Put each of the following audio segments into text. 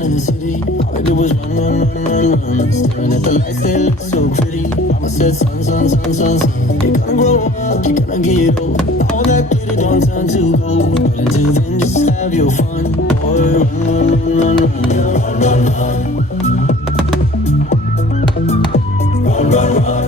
out in the city. All I did was run, run, run, run, run. Staring at the lights, they look so pretty. Mama said, son, son, son, son, son, you're gonna grow up, you're gonna get old. All that glitter don't turn to gold. But until then, just have your fun. Boy, run, run, run, run, run, run, run. Run, run, run.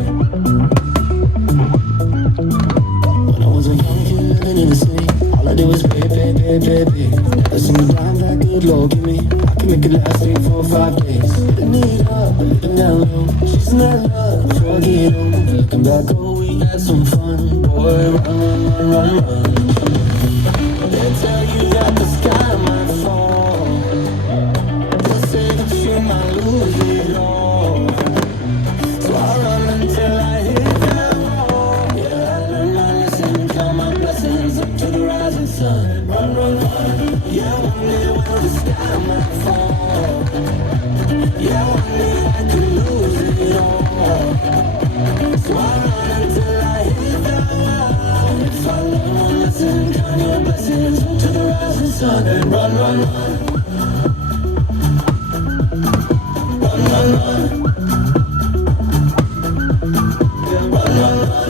When I was a young kid living in the city, all I did was pay, pay, pay, pay, pay. Never seen a dime that good Lord give me. I can make it last 3, 4, 5 days. Living it up, living down low. Chasing that love before I get old. Looking back, oh, we had some fun. Boy, run, run, run, run, run. They tell you that the sky might fall. They'll say that you might lose it all. So I run until I hit that wall. Yeah, I learned my lesson and count my blessings up to the rising sun. Run, run, run. Yeah, one day when the sky might fall. Yeah, one day I could lose it all. So I run until I hit that wall. If I learn one lesson, count your blessings up to the rising sun. And run, run, run. Run, run, run. Run, run, run.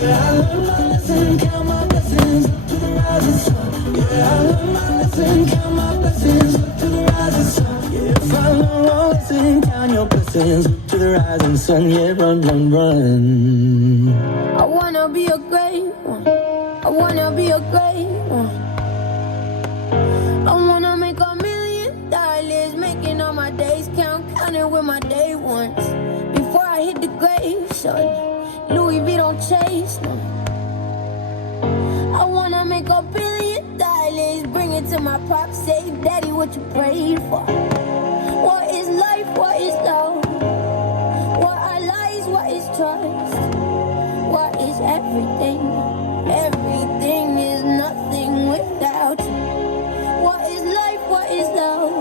Yeah, I learned my lesson, count my blessings up to the rising sun. Yeah, I learned my lesson, count my blessings up to the rising sun. Yeah, if I learn one lesson, count your blessings up to the rising sun. Yeah, run, run, run. I wanna be a great one. I wanna be a great one. I wanna make $1 million, making all my days count, counting with my day ones. Before I hit the grave, son, Louis V don't chase no. I wanna make $1 billion, bring it to my pops, say, Daddy, what you prayed for? What is life? What is love? What are lies? What is trust? What is everything? Everything is nothing without you. What is life? What is love?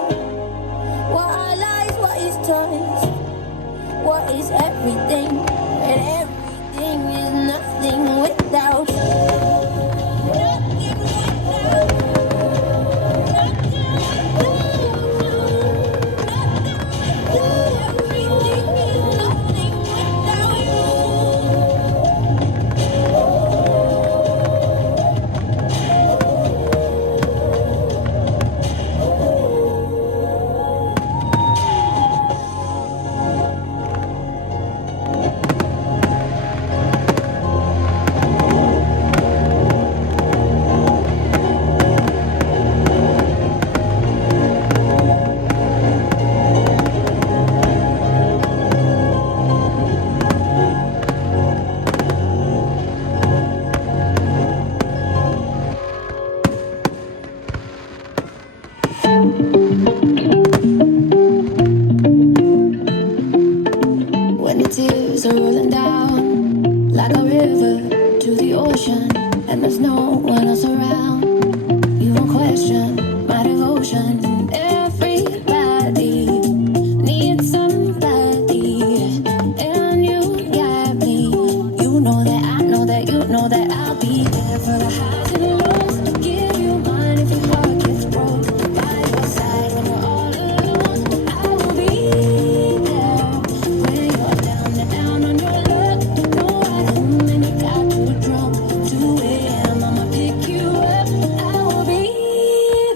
What are lies? What is trust? What is everything? And everything is nothing without you. When the tears are rolling down like a river to the ocean, and there's no one else around, you won't question my devotion. Everybody needs somebody, and you got me. You know that I know that you know that I'll be there for the highs and the lows. To give you mine if your heart gets broke. By your side when you're all alone, I will be there. When you're down and down on your luck, you know I am, and you got to the drum. 2 a.m. I'ma pick you up. I will be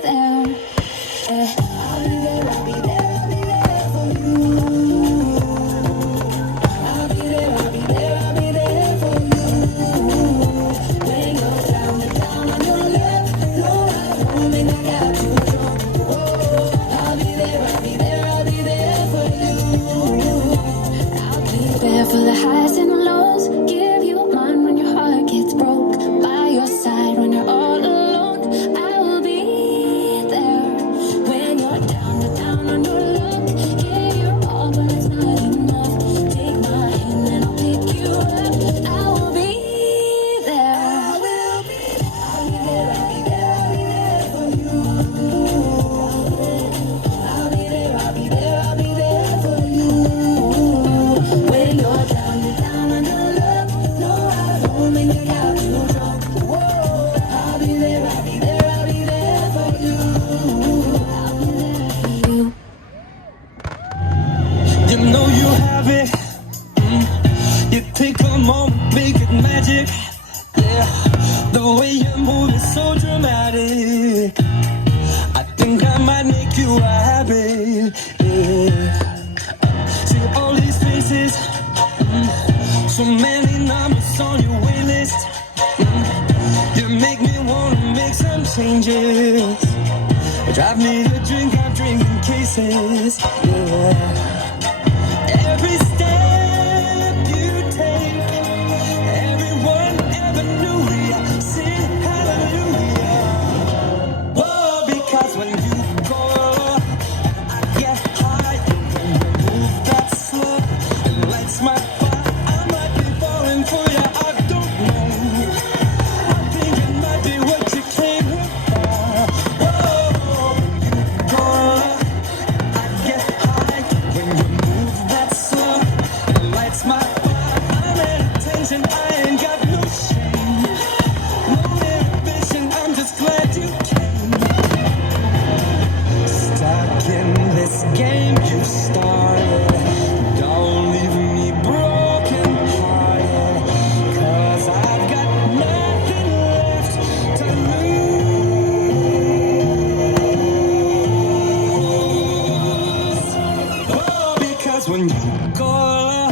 there. I'll be there. I'll be there. I'll be there for you. I'll be there. I'll be there. I'll be there for you. When you're down and down. The way you move is so dramatic. I think I might make you a habit. Yeah. See all these faces, so many numbers on your wait list. You make me wanna make some changes. Drive me to drink, I'm drinking cases. Yeah. Every step you take, everyone ever knew ya. Sing hallelujah. Whoa, because when you go, I get high. When you move that slow, it lights my fire. I might be falling for ya, I don't know. I think it might be what you came here for. Whoa, go, I get high. When you move that slow, it lights my fire. I'm at attention, I ain't got no shame, no inhibition. I'm just glad you came. Stuck in this game you started. Don't leave me broken hearted, 'cause I've got nothing left to lose. Oh, because when you go low,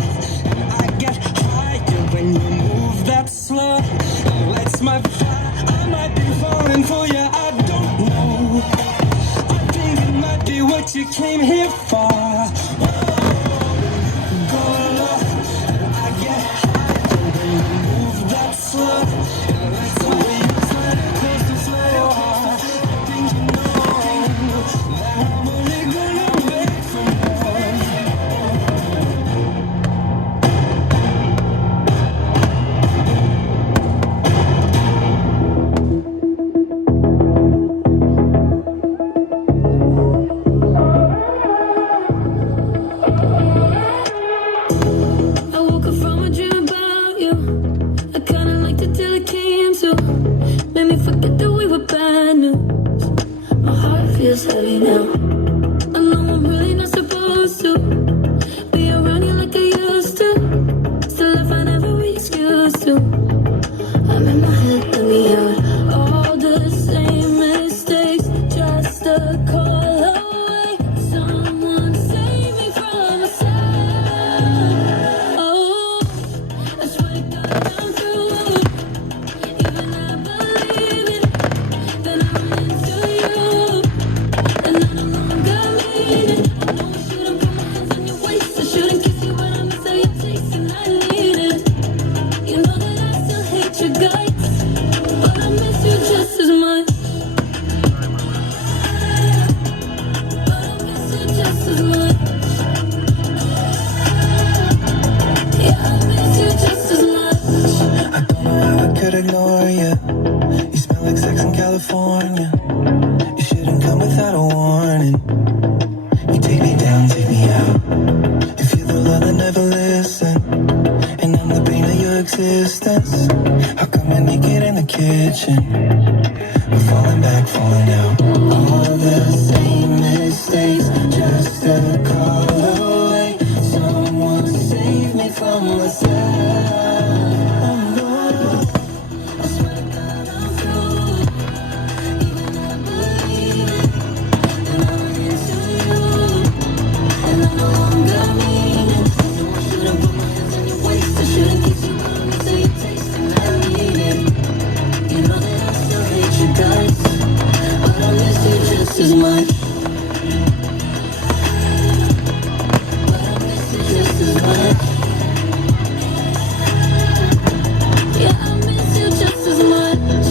I get higher. When you move that slow, it lights my fire. I might be falling for you, I don't know. I think it might be what you came here for. Go low, I get higher. When you move that slow, it lights the way you try to close to slow your heart. I think you know that I'm only gonna wait for more. I woke up from a dream about you. I kinda liked it till it came to. Made me forget that we were bad news. My heart feels heavy now. I know I'm really not supposed to be around you like I used to. Still I find every excuse to. I'm in my head, let me out. All the same mistakes, just a call away. Someone save me from myself. Oh, I swear to God I'm through. Even I believe it, that I'm into you, and I no longer mean it. I know I shouldn't put my hands on your waist. I shouldn't kiss you, but I miss how you taste, and I need it. You know that I still hate your guts, but I miss you just as much. But I miss you just as much. Yeah, I miss you just as much. I don't know how I could ignore you. You smell like sex in California. You shouldn't come without a warning. You take me down, take me out. If you're the love that never listen, and I'm the pain of your existence, how come you're naked in the kitchen? We're falling back, falling out. All the same mistakes, just a call away. Someone save me from myself. I swear to God I'm through. Even I believe it, that I'm into you, and I no longer mean it. I know I shouldn't put my hands on your waist. I shouldn't kiss you, but I miss how you taste, and I need it. You know that I still hate your guts, but I miss you just as much. But I miss you just as much. Yeah, I miss you just as much.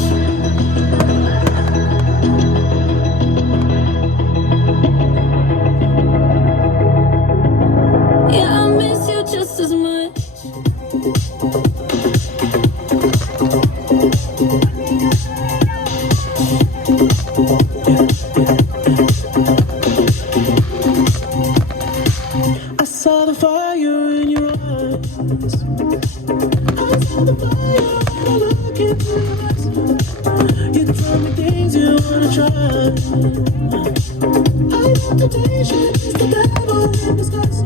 Yeah, I miss you just as much. I saw the fire in your eyes. I saw the fire when I look in your eyes. You tell me things you wanna try. I know temptation is the devil in disguise.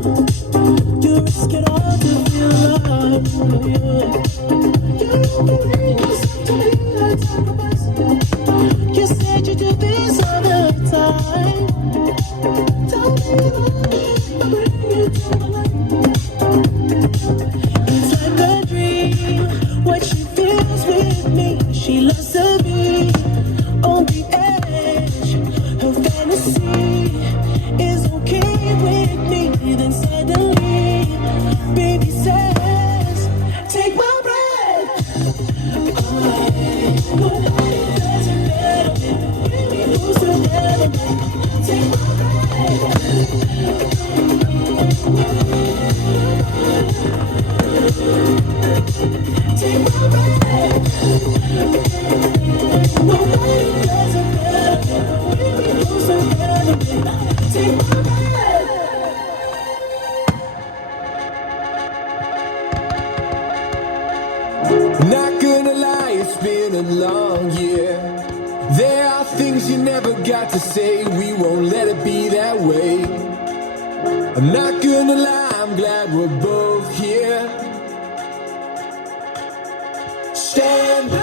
You risk it all to feel alive. You're opening yourself to me. She loves to be on the edge. Her fantasy is okay with me. Then suddenly, baby says, take my breath away. Nobody does it better. Baby, who's the better? Take my breath. Take my breath. Nobody does it better. Baby, who's the better? Take my breath. Not gonna lie, it's been a long year. There are things you never got to say. We won't let it be that way. I'm not gonna lie, I'm glad we're both here. Stand by.